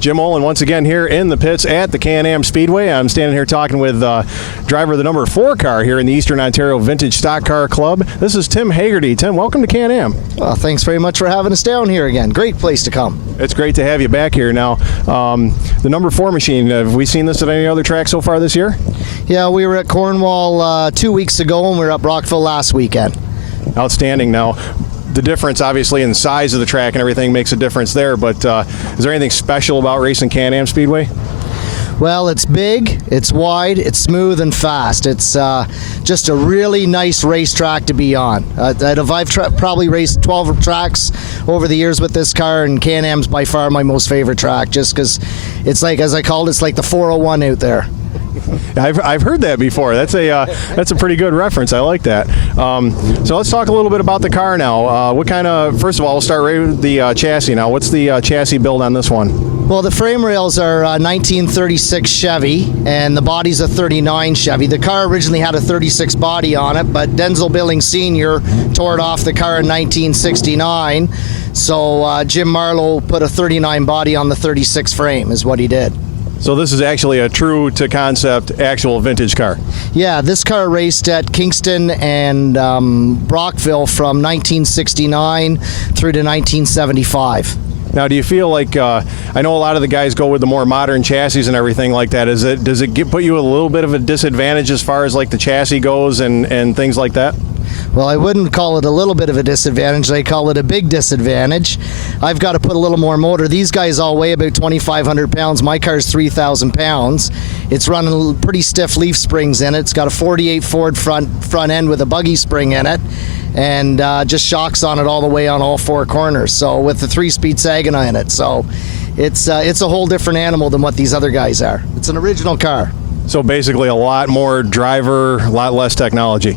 Jim Olin once again here in the pits at the Can-Am Speedway. I'm standing here talking with driver of the number 4 car here in the Eastern Ontario Vintage Stock Car Club. This is Tim Hegarty. Tim, welcome to Can-Am. Well, thanks very much for having us down here again. Great place to come. It's great to have you back here. Now, the number 4 machine, have we seen this at any other track so far this year? Yeah, we were at Cornwall 2 weeks ago, and we were at Brockville last weekend. Outstanding. Now, the difference, obviously, in the size of the track and everything makes a difference there, but is there anything special about racing Can-Am Speedway? Well, it's big, it's wide, it's smooth and fast. It's just a really nice racetrack to be on. I've probably raced 12 tracks over the years with this car, and Can-Am's by far my most favorite track, just because it's like, as I called it, it's like the 401 out there. I've heard that before. That's a pretty good reference. I like that. So let's talk a little bit about the car now. What kind of? First of all, we'll start right with the chassis. Now, what's the chassis build on this one? Well, the frame rails are 1936 Chevy, and the body's a 39 Chevy. The car originally had a 36 body on it, but Denzel Billings Sr. tore it off the car in 1969. So Jim Marlowe put a 39 body on the 36 frame, is what he did. So this is actually a true-to-concept actual vintage car. Yeah, this car raced at Kingston and Brockville from 1969 through to 1975. Now, do you feel like, I know a lot of the guys go with the more modern chassis and everything like that. Does it put you at a little bit of a disadvantage as far as like the chassis goes and things like that? Well, I wouldn't call it a little bit of a disadvantage. I call it a big disadvantage. I've got to put a little more motor. These guys all weigh about 2,500 pounds. My car's 3,000 pounds. It's running pretty stiff leaf springs in it. It's got a 48 Ford front end with a buggy spring in it, and just shocks on it all the way on all 4 corners. So with the 3-speed Saginaw in it. So it's a whole different animal than what these other guys are. It's an original car. So basically a lot more driver, a lot less technology.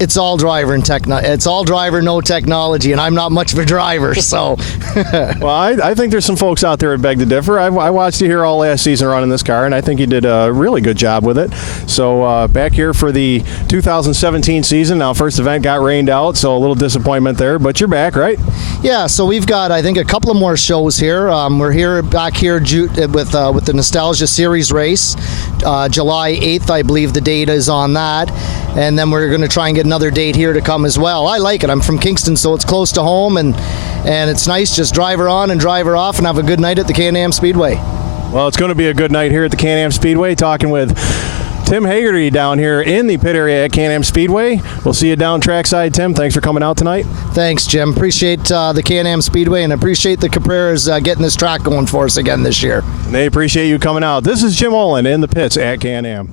It's all driver and it's all driver, no technology, and I'm not much of a driver, so. Well, I think there's some folks out there that beg to differ. I watched you here all last season running this car, and I think you did a really good job with it. So back here for the 2017 season. Now, first event got rained out, so a little disappointment there, but you're back, right? Yeah, so we've got, I think, a couple of more shows here. We're back here with the Nostalgia Series race. July 8th, I believe the date is on that. And then we're going to try and get another date here to come as well. I like it. I'm from Kingston, so it's close to home, and it's nice. Just drive her on and drive her off and have a good night at the Can-Am Speedway. Well, it's going to be a good night here at the Can-Am Speedway, talking with Tim Hegarty down here in the pit area at Can-Am Speedway. We'll see you down trackside, Tim. Thanks for coming out tonight. Thanks, Jim. Appreciate the Can-Am Speedway, and appreciate the Capraras getting this track going for us again this year. And they appreciate you coming out. This is Jim Olin in the pits at Can-Am.